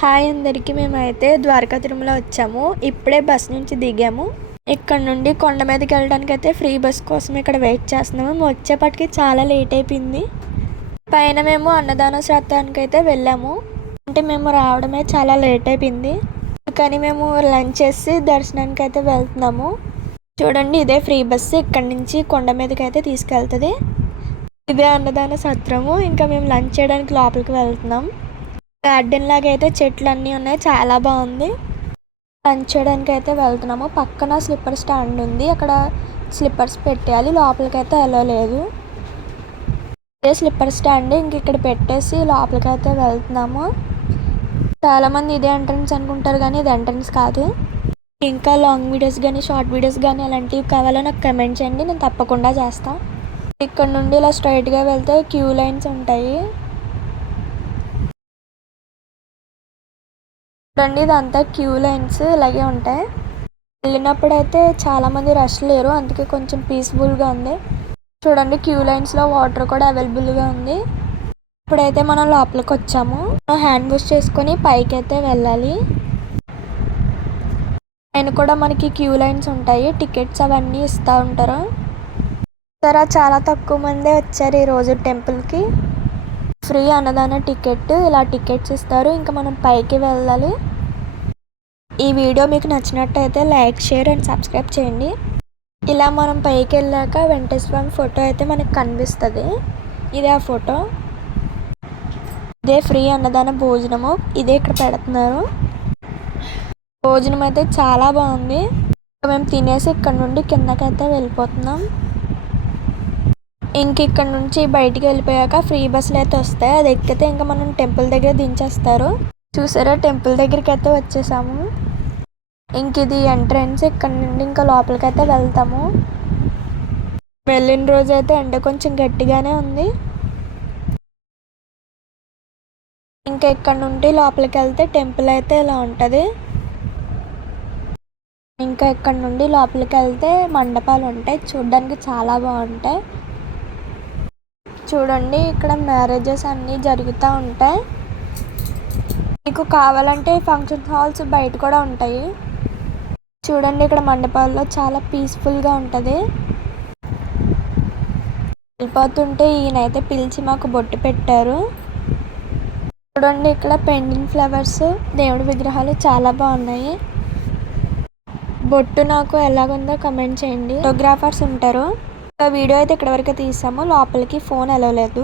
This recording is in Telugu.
హాయ్ అందరికీ, మేమైతే ద్వారకా తిరుమల వచ్చాము. ఇప్పుడే బస్ నుంచి దిగాము. ఇక్కడ నుండి కొండ మీదకి వెళ్ళడానికి అయితే ఫ్రీ బస్ కోసం ఇక్కడ వెయిట్ చేస్తున్నాము. మేము వచ్చేపటికి చాలా లేట్ అయిపోయింది. పైన మేము అన్నదాన శ్రాద్ధానికి అయితే వెళ్ళాము. అంటే మేము రావడమే చాలా లేట్ అయిపోయింది. కానీ మేము లంచ్ చేసి దర్శనానికి అయితే వెళ్తున్నాము. చూడండి, ఇదే ఫ్రీ బస్సు. ఇక్కడ నుంచి కొండ మీదకి అయితే తీసుకెళ్తుంది. ఇదే అన్నదాన సత్రము. ఇంకా మేము లంచ్ చేయడానికి లోపలికి వెళ్తున్నాం. గార్డెన్ లాగా అయితే చెట్లు అన్నీ ఉన్నాయి, చాలా బాగుంది. లంచ్ చేయడానికి అయితే వెళ్తున్నాము. పక్కన స్లిప్పర్ స్టాండ్ ఉంది, అక్కడ స్లిప్పర్స్ పెట్టేయాలి. లోపలికైతే అలో లేదు. ఇదే స్లిప్పర్ స్టాండ్. ఇంక ఇక్కడ పెట్టేసి లోపలికి అయితే వెళ్తున్నాము. చాలామంది ఇదే ఎంట్రన్స్ అనుకుంటారు, కానీ ఇది ఎంట్రన్స్ కాదు. ఇంకా లాంగ్ వీడియోస్ కానీ షార్ట్ వీడియోస్ కానీ అలాంటివి కావాలో నాకు కమెంట్ చేయండి, నేను తప్పకుండా చేస్తాను. ఇక్కడ నుండి ఇలా స్ట్రైట్గా వెళ్తే క్యూ లైన్స్ ఉంటాయి. చూడండి, ఇదంతా క్యూ లైన్స్ ఇలాగే ఉంటాయి. వెళ్ళినప్పుడు అయితే చాలామంది రష్ లేరు, అందుకే కొంచెం పీస్ఫుల్గా ఉంది. చూడండి, క్యూ లైన్స్లో వాటర్ కూడా అవైలబుల్గా ఉంది. ఇప్పుడైతే మనం లోపలికి వచ్చాము. హ్యాండ్ వాష్ చేసుకొని పైకి అయితే వెళ్ళాలి. ఆయన కూడా మనకి క్యూ లైన్స్ ఉంటాయి, టికెట్స్ అవన్నీ ఇస్తూ ఉంటారు. సరే, చాలా తక్కువ మందే వచ్చారు ఈరోజు టెంపుల్కి. ఫ్రీ అన్నదాన టికెట్, ఇలా టికెట్స్ ఇస్తారు. ఇంకా మనం పైకి వెళ్ళాలి. ఈ వీడియో మీకు నచ్చినట్టయితే లైక్, షేర్ అండ్ సబ్స్క్రైబ్ చేయండి. ఇలా మనం పైకి వెళ్ళాక వెంకటేశ్వర స్వామి ఫోటో అయితే మనకు కనిపిస్తుంది. ఇదే ఆ ఫోటో. ఇదే ఫ్రీ అన్నదాన భోజనము. ఇదే ఇక్కడ పెడుతున్నారు. భోజనం అయితే చాలా బాగుంది. మేము తినేసి ఇక్కడ నుండి కిందకైతే వెళ్ళిపోతున్నాం. ఇంక ఇక్కడ నుంచి బయటికి వెళ్ళిపోయాక ఫ్రీ బస్సులు అయితే వస్తాయి. అది ఎక్కితే ఇంకా మనం టెంపుల్ దగ్గర దించేస్తారు. చూసారా, టెంపుల్ దగ్గరికి అయితే వచ్చేసాము. ఇంక ఇది ఎంట్రన్స్. ఇక్కడ నుండి ఇంకా లోపలికి అయితే వెళ్తాము. వెళ్ళిన రోజు అయితే ఎండ కొంచెం గట్టిగానే ఉంది. ఇంకా ఇక్కడ నుండి లోపలికి వెళ్తే టెంపుల్ అయితే ఇలా ఉంటుంది. ఇంకా ఇక్కడ నుండి లోపలికి వెళ్తే మండపాలు ఉంటాయి, చూడడానికి చాలా బాగుంటాయి. చూడండి, ఇక్కడ మ్యారేజెస్ అన్నీ జరుగుతూ ఉంటాయి. మీకు కావాలంటే ఫంక్షన్ హాల్స్ బయట కూడా ఉంటాయి. చూడండి, ఇక్కడ మండపాల్లో చాలా పీస్ఫుల్గా ఉంటుంది. వెళ్ళిపోతుంటే ఈయనైతే పిలిచి మాకు బొట్టు పెట్టారు. చూడండి, ఇక్కడ పెండెంట్ ఫ్లవర్స్, దేవుడి విగ్రహాలు చాలా బాగున్నాయి. బొట్టు నాకు ఎలాగుందో కమెంట్ చేయండి. ఫోటోగ్రాఫర్స్ ఉంటారు. వీడియో అయితే ఇక్కడ వరకు తీసాము. లోపలికి ఫోన్ అలౌ లేదు.